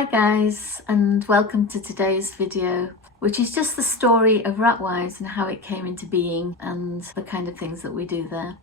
Hi guys, and welcome to today's video, which is just the story of Ratwise and how it came into being and the kind of things that we do there.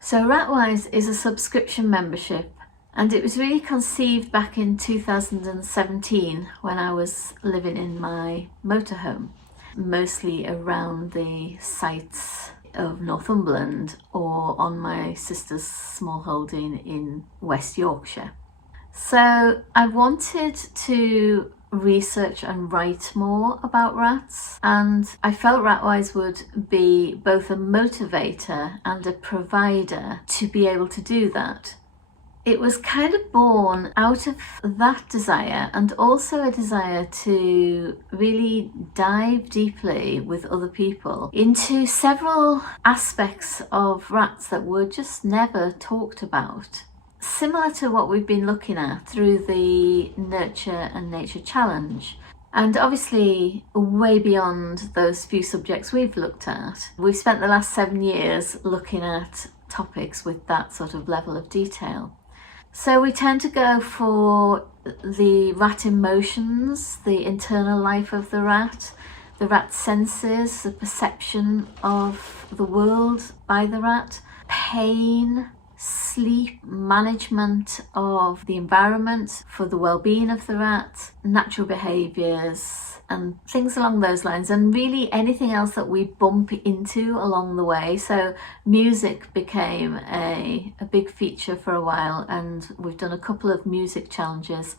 So Ratwise is a subscription membership, and it was really conceived back in 2017 when I was living in my motorhome, mostly around the sites of Northumberland or on my sister's small holding in West Yorkshire. So I wanted to research and write more about rats, and I felt Ratwise would be both a motivator and a provider to be able to do that. It was kind of born out of that desire, and also a desire to really dive deeply with other people into several aspects of rats that were just never talked about. Similar to what we've been looking at through the Nurture and Nature Challenge. And obviously way beyond those few subjects we've looked at. We've spent the last 7 years looking at topics with that sort of level of detail. So we tend to go for the rat emotions, the internal life of the rat senses, the perception of the world by the rat, pain, sleep, management of the environment for the well-being of the rat, natural behaviours and things along those lines, and really anything else that we bump into along the way. So music became a big feature for a while, and we've done a couple of music challenges.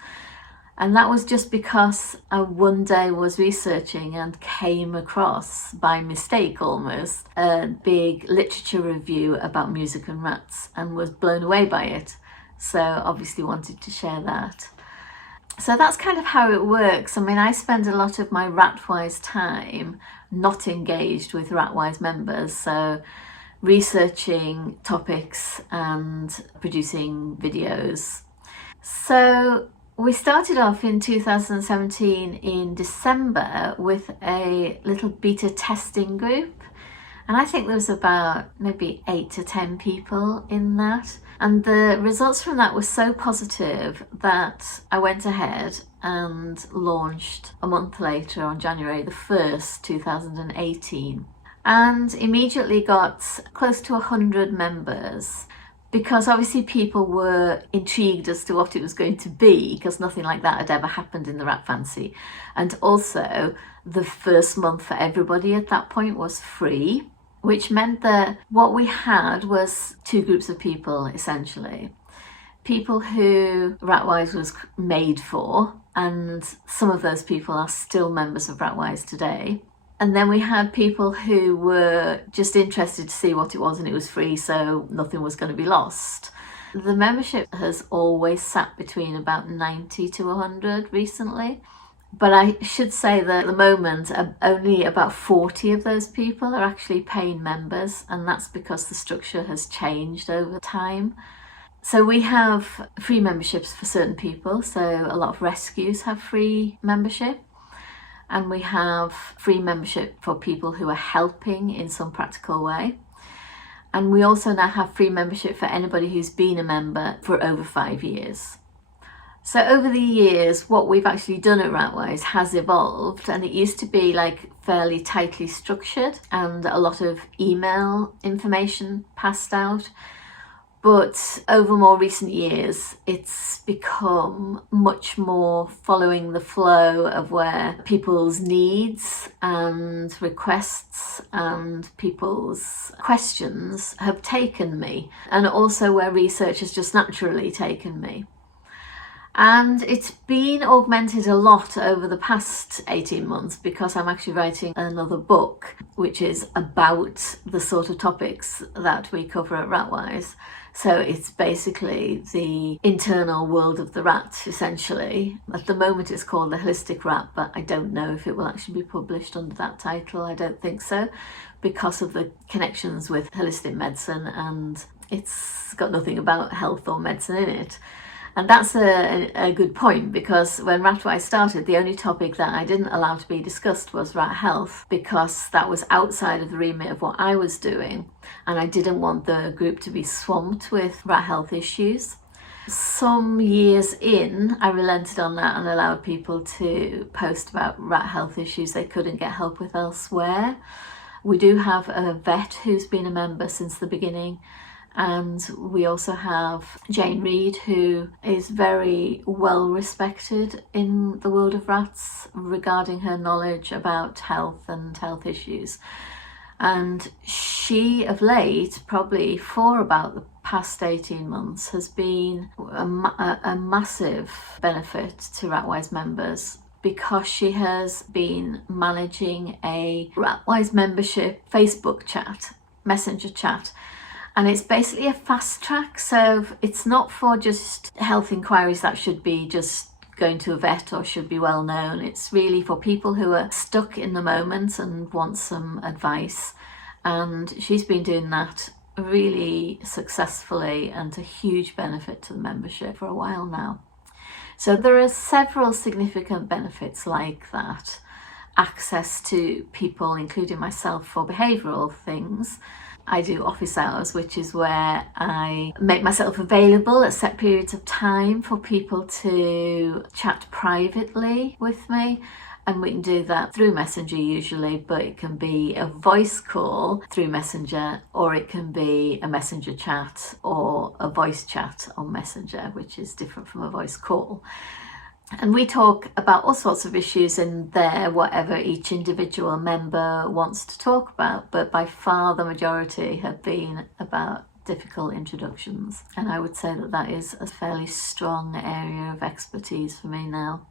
And that was just because I one day was researching and came across, by mistake almost, a big literature review about music and rats and was blown away by it. So obviously wanted to share that. So that's kind of how it works. I mean, I spend a lot of my Ratwise time not engaged with Ratwise members. So researching topics and producing videos. So we started off in 2017 in December with a little beta testing group, and I think there was about maybe 8 to 10 people in that, and the results from that were so positive that I went ahead and launched a month later on January the 1st, 2018, and immediately got close to 100 members. Because obviously people were intrigued as to what it was going to be, because nothing like that had ever happened in the Rat Fancy. And also the first month for everybody at that point was free, which meant that what we had was 2 groups of people essentially. People who Ratwise was made for, and some of those people are still members of Ratwise today. And then we had people who were just interested to see what it was, and it was free, so nothing was going to be lost. The membership has always sat between about 90 to 100 recently. But I should say that at the moment, only about 40 of those people are actually paying members, and that's because the structure has changed over time. So we have free memberships for certain people, so a lot of rescues have free membership. And we have free membership for people who are helping in some practical way. And we also now have free membership for anybody who's been a member for over 5 years. So over the years, what we've actually done at Ratwise has evolved, and it used to be like fairly tightly structured and a lot of email information passed out. But over more recent years, it's become much more following the flow of where people's needs and requests and people's questions have taken me, and also where research has just naturally taken me. And it's been augmented a lot over the past 18 months because I'm actually writing another book, which is about the sort of topics that we cover at Ratwise. So it's basically the internal world of the rat, essentially. At the moment it's called The Holistic Rat, but I don't know if it will actually be published under that title. I don't think so, because of the connections with holistic medicine, and it's got nothing about health or medicine in it. And that's a good point, because when Ratwise started, the only topic that I didn't allow to be discussed was rat health, because that was outside of the remit of what I was doing, and I didn't want the group to be swamped with rat health issues. Some years in, I relented on that and allowed people to post about rat health issues they couldn't get help with elsewhere. We do have a vet who's been a member since the beginning, and we also have Jane Reed, who is very well respected in the world of rats regarding her knowledge about health and health issues. And she, of late, probably for about the past 18 months, has been a massive benefit to Ratwise members, because she has been managing a Ratwise membership Facebook chat, messenger chat. And it's basically a fast track, so it's not for just health inquiries that should be just going to a vet or should be well known. It's really for people who are stuck in the moment and want some advice. And she's been doing that really successfully and to huge benefit to the membership for a while now. So there are several significant benefits like that. Access to people, including myself, for behavioural things. I do office hours, which is where I make myself available at set periods of time for people to chat privately with me. And we can do that through Messenger usually, but it can be a voice call through Messenger, or it can be a Messenger chat or a voice chat on Messenger, which is different from a voice call. And we talk about all sorts of issues in there, whatever each individual member wants to talk about, but by far the majority have been about difficult introductions. And I would say that that is a fairly strong area of expertise for me now.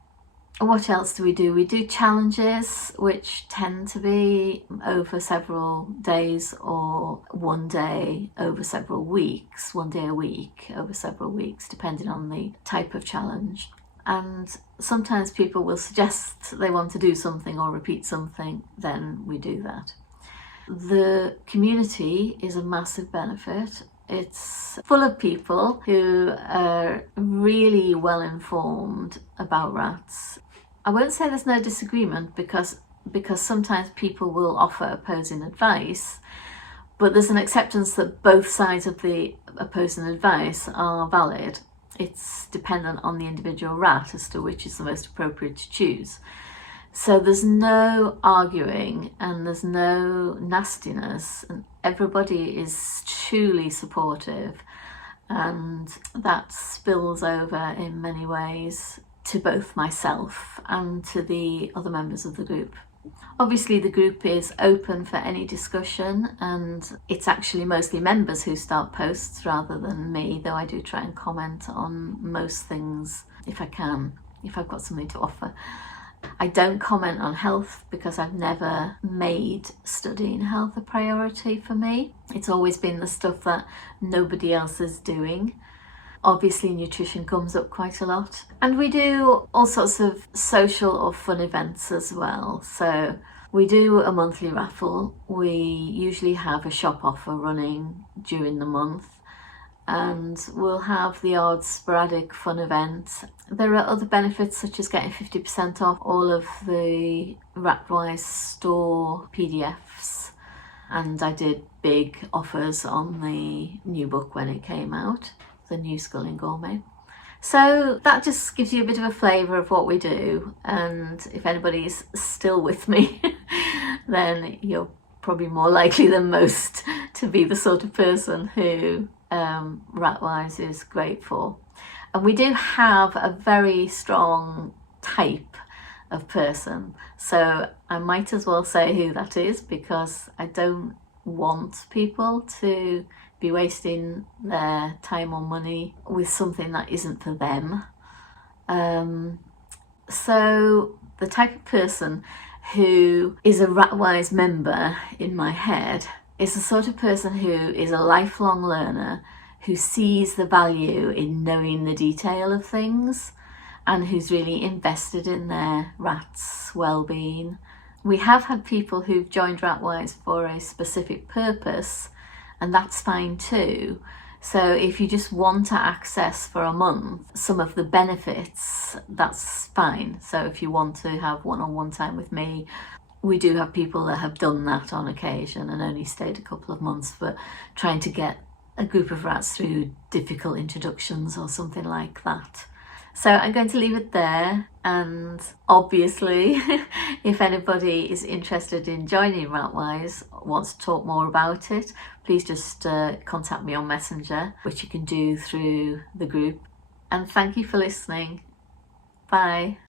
What else do? We do challenges, which tend to be over several days or one day over several weeks, one day a week over several weeks, depending on the type of challenge. And sometimes people will suggest they want to do something or repeat something, then we do that. The community is a massive benefit. It's full of people who are really well informed about rats. I won't say there's no disagreement, because sometimes people will offer opposing advice, but there's an acceptance that both sides of the opposing advice are valid. It's dependent on the individual rat as to which is the most appropriate to choose. So there's no arguing and there's no nastiness, and everybody is truly supportive, and that spills over in many ways to both myself and to the other members of the group. Obviously the group is open for any discussion, and it's actually mostly members who start posts rather than me, though I do try and comment on most things if I can, if I've got something to offer. I don't comment on health because I've never made studying health a priority for me. It's always been the stuff that nobody else is doing. Obviously nutrition comes up quite a lot, and we do all sorts of social or fun events as well. So we do a monthly raffle. We usually have a shop offer running during the month, and we'll have the odd sporadic fun event. There are other benefits, such as getting 50% off all of the Ratwise store PDFs, and I did big offers on the new book when it came out, the New Sculling Gourmet. So that just gives you a bit of a flavour of what we do, and if anybody's still with me then you're probably more likely than most to be the sort of person who Ratwise is great for. And we do have a very strong type of person, so I might as well say who that is, because I don't want people to be wasting their time or money with something that isn't for them. So the type of person who is a Ratwise member in my head is the sort of person who is a lifelong learner, who sees the value in knowing the detail of things, and who's really invested in their rats' well-being. We have had people who've joined Ratwise for a specific purpose, and that's fine too. So if you just want to access for a month some of the benefits, that's fine. So if you want to have one-on-one time with me, we do have people that have done that on occasion and only stayed a couple of months, but trying to get a group of rats through difficult introductions or something like that. So I'm going to leave it there, and obviously if anybody is interested in joining Ratwise, wants to talk more about it, please just contact me on Messenger, which you can do through the group. And thank you for listening. Bye.